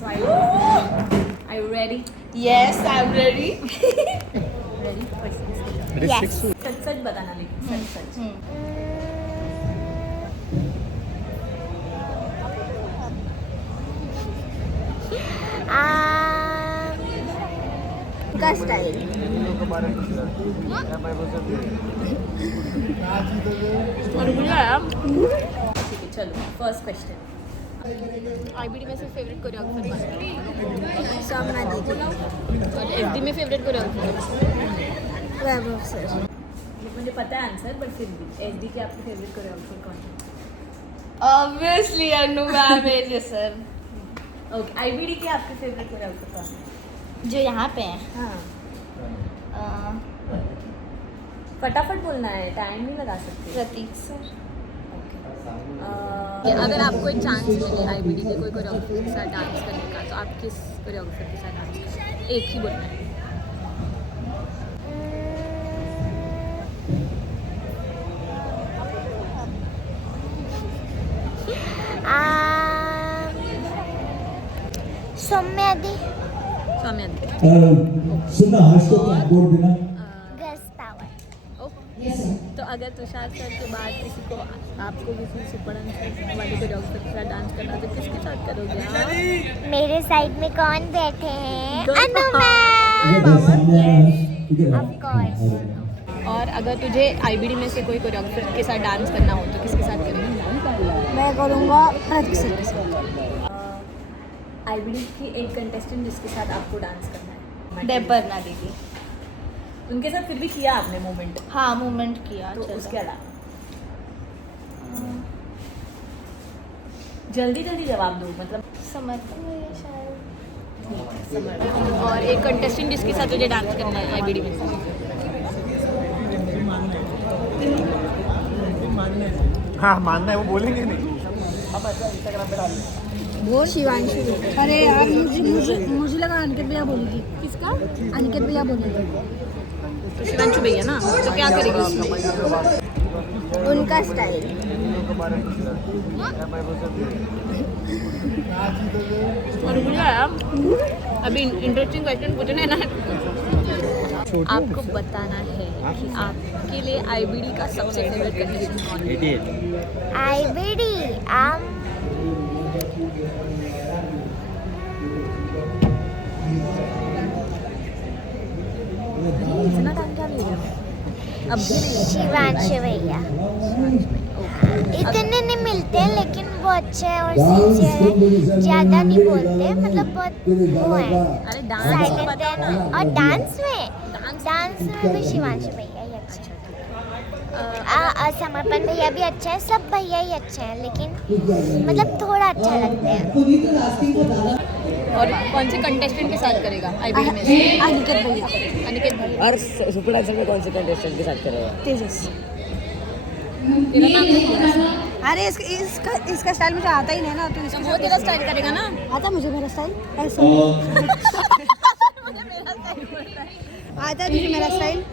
Are you ready? Yes, I'm ready. Ready? Yes. सच सच बताना लेकिन सच सच. का स्टाइल. ठीक है चलो फर्स्ट क्वेश्चन. आईबीडी में से फेवरेट कोरियोग्राफर कौन है? सामना दीदी. और एसडी में फेवरेट कोरियोग्राफर? वैभव सर. मुझे पता है आंसर बट फिर भी एसडी के आपके फेवरेट कोरियोग्राफर कौन है? Obviously अनु मैम है सर. ओके आईबीडी के आपके फेवरेट कोरियोग्राफर कौन है? जो यहाँ पे हैं. हाँ अ, फटाफट बोलना है टाइम नहीं लगा सकते. प्रतीक सर. कि अगर आपको एक चांस मिले आईबीडी के कोई कोरियोग्राफर के साथ डांस करने का तो आप किस कोरियोग्राफर के साथ डांस करेंगे? एक ही बोलना है. सौम्या दी. स्वामी आदित्य. सुनना हर्ष को क्या बोल देना. Girls power. तो अगर तुषार सर के बाद किसी को आपको किसी सुपर डांसर वाले कोरियोग्राफर के साथ डांस करना तो किसके साथ करोगे आप? मेरे साइड में कौन बैठे हैं? Girl Anu power. Ma'am. Of course. और अगर तुझे आईबीडी में से कोई कोरियोग्राफर के साथ डांस करना हो तो किसके साथ करेंगे? मैं करूँगा प्रतीक सर के साथ. आईबीडी की एक कंटेस्टेंट जिसके साथ आपको डांस करना है. डेबरना दीदी. उनके साथ फिर भी किया आपने मोमेंट हाँ मूवमेंट किया. तो चलो. उसके अलावा जल्दी जल्दी जवाब दो मतलब समर्थन भैया शायद. समझ. और एक कंटेस्टेंट जिसके साथ तुझे डांस करना है आईबीडी में से? हाँ मानना है वो बोलेंगे नहीं. अब अच्छा इंस्टाग्राम पे डाल दे. वो शिवांशु. अरे यार मुझे लगा अनिकेत भैया बोलेगी. किसका? अनिकेत भैया बोलेगी. तो शिवांशु भैया ना. तो क्या करेगी उसमें? उनका स्टाइल. और मुझे अभी इंटरेस्टिंग क्वेश्चन पूछना है ना. आपको बताना है कि आपके लिए आईबीडी का सबसे फेवरेट कंटेस्टेंट कौन है? आईबीडी इतना टाइम क्या ले रहे हो? अब भी नहीं. शिवांशु भैया. इतने नहीं मिलते लेकिन वो अच्छे हैं और सिंसियर है. ज़्यादा नहीं बोलते मतलब बहुत वो है. अरे डांस साइलेंट है ना. और डांस में भी शिवांशु भैया ही अच्छे हैं. समर्पण भैया भी अच्छा है. सब भैया ही अच्छे हैं लेकिन मतलब थोड़ा अच्छा लगते हैं. और कौन से कंटेस्टेंट के साथ करेगा आईबीडी में से? अनिकेत भैया. अनिकेत भैया. और सुपर डांसर में कौन से कंटेस्टेंट के साथ करेगा? तेजस. तेरा नाम नहीं है. अरे इसका स्टाइल मुझे आता ही नहीं ना. तो तो वो तेरा स्टाइल करेगा ना. आता मुझे मेरा स्टाइल ऐसा. आता है तुझे मेरा स्टाइल?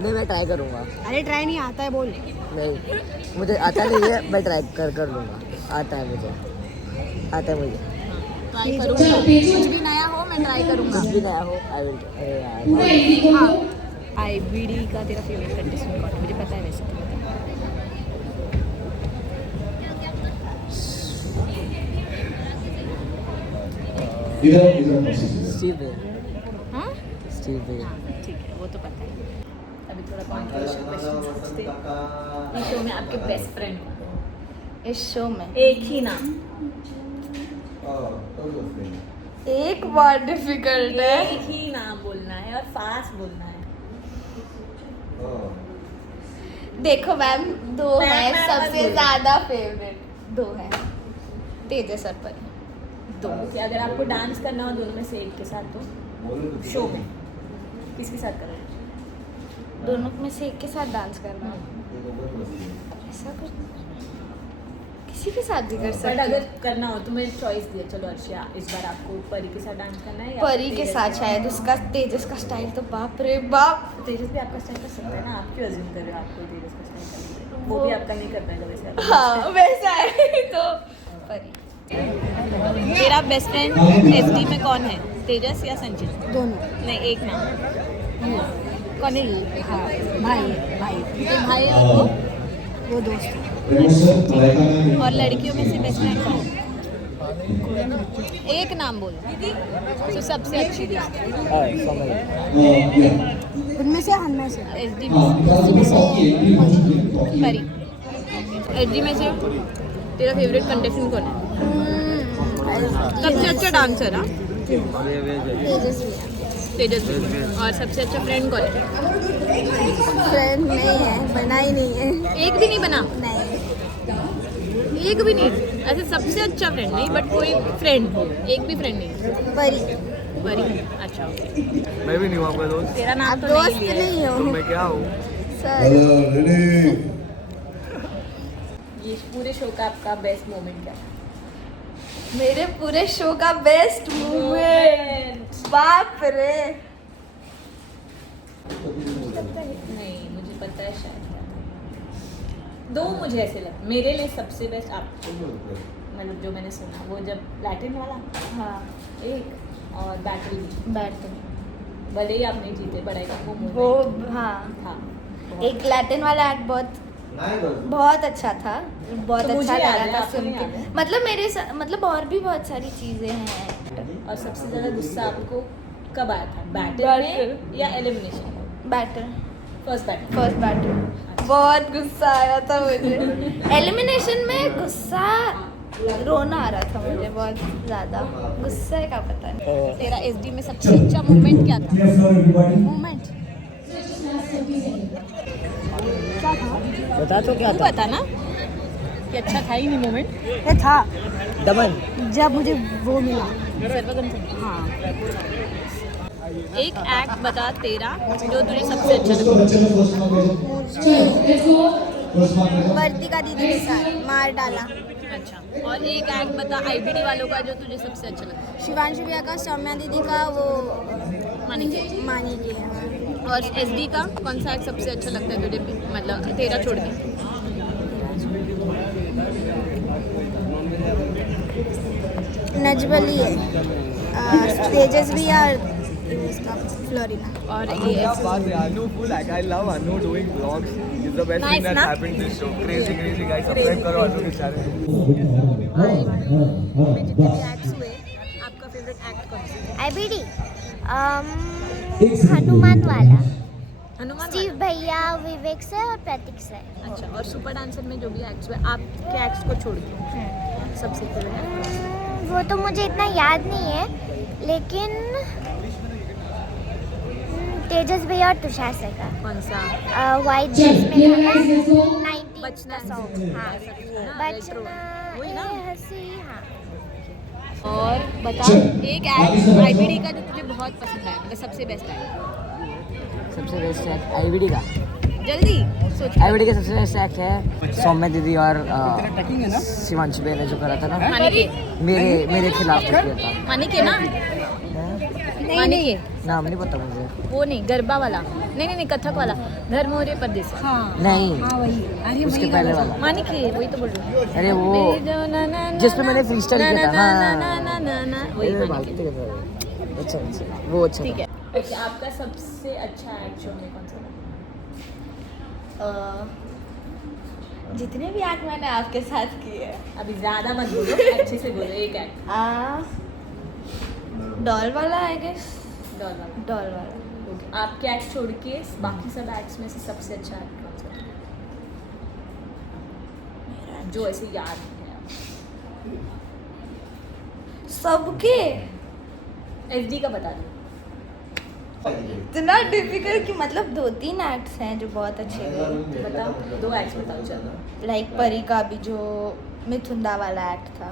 नहीं मैं ट्राई करूँगा. अरे ट्राई नहीं आता है बोल. नहीं मुझे आता नहीं है. मैं ट्राई कर लूँगा. आता है मुझे. ट्राई करूँगा. कुछ भी नया हो मैं ट्राई करूँगा. कुछ भी नया हो आई विल. अरे यार हाँ. आईबीडी का तेरा फेवरेट कंटेस्टेंट कौन है? मुझे पता है वैसे तो. स्टीव भैया. हाँ स्टीव भैया. ठीक है वो तो पता है. अभी थोड़ा कॉन्ट्रोवर्शियल क्वेश्चन पूछते हैं. इस शो में आपके बेस्ट फ्रेंड इस शो में एक ही नाम. एक बार डिफिकल्ट है. एक ही नाम बोलना है और फास्ट बोलना है. देखो मैम दो मैम, है मैम, सबसे मैम, ज्यादा फेवरेट. दो है तेजस और परी. दो कि अगर आपको डांस करना हो दोनों में से एक के साथ तो शो में किसके साथ करना है? दोनों में से एक के साथ डांस करना. ऐसा कुछ किसी के साथ भी कर बट सकते. अगर करना हो तो मैं चॉइस दिया. चलो अर्शिया इस बार आपको परी के साथ डांस करना है या परी के तेजस साथ शायद. उसका तेजस का स्टाइल तो बाप रे बाप. तेजस भी आपका स्टाइल कर सकता है ना. आप क्यों अज्यूम कर रहे हो आपको तेजस का स्टाइल करेंगे? वो भी आपका नहीं करता है वैसे. हाँ वैसा है तो परी. तेरा बेस्ट फ्रेंड एसडी में कौन है, तेजस या संचित? दोनों। नहीं, एक नाम। कौन है ये? हाँ, भाई भाई ये भाई है और वो दोस्त। और लड़कियों में से बेस्ट फ्रेंड कौन है? एक नाम बोल। तो सबसे अच्छी दोस्त उनमें से हमें से एसडी में परी। एसडी में से तेरा फेवरेट कंटेस्टेंट कौन है? सबसे अच्छा डांसर? हाँ, तेजस। और सबसे अच्छा फ्रेंड कौन है? फ्रेंड नहीं है, बना ही नहीं है। एक भी नहीं बना? नहीं। एक भी नहीं? ऐसे सबसे अच्छा फ्रेंड नहीं, बट कोई फ्रेंड, एक भी फ्रेंड नहीं? परी। परी, अच्छा। मैं भी नहीं हूँ आपका दोस्त। तेरा नाम तो दोस्त नहीं लिया। नहीं हो मैं क्या हूँ? सर। ये पूरे शो का आपका बेस्ट मोमेंट क्या था? मेरे पूरे शो का बेस्ट मोमेंट, बाप रे। नहीं, मुझे पता है शायद क्या था। दो मुझे ऐसे लगे, मेरे लिए सबसे बेस्ट आप, मतलब जो मैंने सुना वो जब लैटिन वाला, हाँ, एक और बैटल भी, बैठते भले ही आप नहीं जीते बड़ाई का वो वो। moment हाँ, था। एक लैटिन वाला एक्ट बहुत अच्छा था, बहुत तो अच्छा मुझे याद लगा है, था आपको सुन नहीं के। याद है? मतलब मतलब और भी बहुत सारी चीजें हैं। और सबसे ज़्यादा गुस्सा आपको कब आया था, बैटल में या elimination? Batter, first battle. First batter बहुत गुस्सा आया था मुझे। एलिमिनेशन में गुस्सा, रोना आ रहा था मुझे बहुत ज़्यादा। गुस्से का पता नहीं। तेरा एसडी में सबसे अच्छा मोमेंट क्या था? मोमेंट क्या था? बता तो क्या तू था? बता ना कि अच्छा था ही नहीं मोमेंट। ये था दमन। जब मुझे वो मिला। सर्वगम संगीत। हाँ, एक एक्ट बता तेरा जो तुझे सबसे अच्छा लगा। वर्तिका दीदी के साथ मार डाला। अच्छा, और एक एक्ट बता आईबीडी वालों का जो तुझे सबसे अच्छा लगा। शिवांशु भैया का, सौम्या दीदी का, वो मानी के। मानी के। और एसडी का कौन सा एक्ट सबसे अच्छा लगता है तुझे, मतलब तेरा छोड़ के? नजबली है, तेजस्वी और इसका फ्लोरिना। और क्या ये बात है, Anu full like I love Anu doing vlogs. It's the best Nice, thing that na? happened this show. Crazy guys. Subscribe करो Anu के channel. एक्ट्स हुए, आपका फेवरेट एक्ट कौन सा? आईबीडी हनुमान वाला, हनुमान स्टीव वाला? भैया, विवेक से और प्रतीक से। अच्छा, और सुपर डांसर में जो भी एक्ट्स हुए, आपके एक्ट्स को छोड़ के सबसे फेवरेट? वो तो मुझे इतना याद नहीं है, लेकिन तेजस भैया और तुषार सर का कौन सा? वाइट ड्रेस में था ना, 90 बचना का सॉन्ग। हाँ, बचना वही ना? ए हंसी। हाँ, और बता एक एक्ट आईबीडी का जो तुझे बहुत पसंद आया, मतलब सबसे बेस्ट आया। सबसे बेस्ट एक्ट आईबीडी का, जल्दी सोच। आईबीडी का सबसे बेस्ट एक्ट है सौम्या दीदी और शिवांशु भैया ने जो करा था ना, मानी के, मेरे खिलाफ जो किया था। मानी के ना, मानी के नाम नहीं पता मुझे। वो नहीं, गरबा वाला नहीं, कथक वाला, घर मोरे परदेसी। नहीं, वही। अरे उसके पहले वाला। मानी के, वही तो बोल रही हूँ। अरे वो जिसपे मैंने फ्रीस्टाइल किया था। हाँ, वही अरे मानी के। अच्छा, वो अच्छा ठीक था। है। ओके, आपका सबसे अच्छा एक्ट शो में कौन सा लगा? जितने भी एक्ट मैंने आपके साथ किए हैं, अभी ज़्यादा मत बोलो, अच्छे से बोलो। एक एक्ट डॉल वाला आई गेस, डॉल वाला। डॉल वाला। ओके, आपके एक्ट छोड़ के बाकी सब एक्ट्स में से सबसे अच्छा एक्ट कौन सा लगा? जो ऐसे याद है सबके एसडी का बता दो। इतना डिफिकल्ट कि मतलब 2-3 एक्ट्स हैं जो बहुत अच्छे गए। बताओ, दो एक्ट्स बताओ चलो। लाइक परी का भी जो मिथुंदा वाला एक्ट था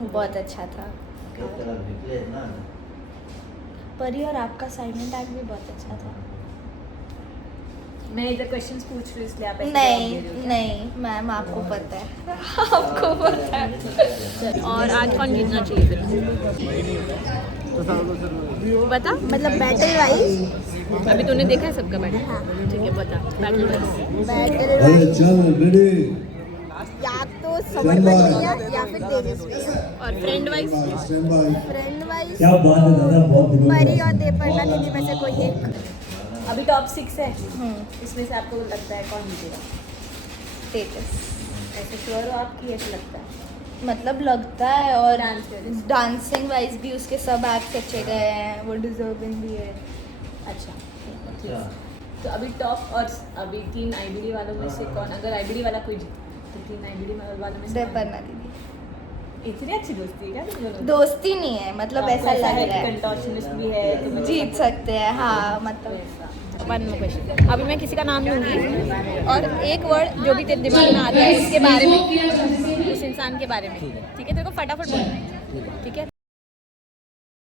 वो बहुत अच्छा था। परी और आपका साइलेंट एक्ट भी बहुत अच्छा था। मैं इधर क्वेश्चंस पूछ रही हूँ इसलिए आप ऐसे जवाब दे रहे हो क्या? नहीं मैम, आपको पता है। आपको पता है। और आज कौन जीतना चाहिए फिर? बता, मतलब बैटल वाइज, अभी तूने देखा है सबका बैटल? ठीक है, बता बैटल वाइज। बैटल अरे वाइज चल रेडी या तो समझ में नहीं भैया या फिर देवेश भैया। और फ्रेंड वाइज फ्रेंड वाइज क्या बात है दादा, बहुत दिनों परी बाद। और देवपर्णा दीदी में से कोई एक। अभी टॉप 6 है, इसमें से आपको लगता है कौन जीतेगा? तेजस ऐसे श्योर हो आप कि ऐसे लगता है? मतलब लगता है, और Dance के वजह से। डांसिंग वाइज भी उसके सब एक्ट्स अच्छे गए हैं, वो डिजर्विंग भी है। अच्छा ठीक है। तो अभी टॉप और अभी 3 आईबीडी वालों में से कौन, अगर आईबीडी वाला कोई जीते तो 3 आईबीडी वालों में से देवपर्णा दीदी। इतनी अच्छी दोस्ती है क्या तुम दोनों की? दोस्ती नहीं है, मतलब ऐसा लग रहा है कंटोशनिस्ट भी है तो मुझे जीत पता है। सकते हैं, हाँ मतलब ऐसा। वन मोर क्वेश्चन, अभी मैं किसी का नाम लूँगी और एक वर्ड जो भी तेरे दिमाग में आता है उसके बारे में, उस इंसान के बारे में, ठीक है? तेरे को फटाफट बोलना है, ठीक है?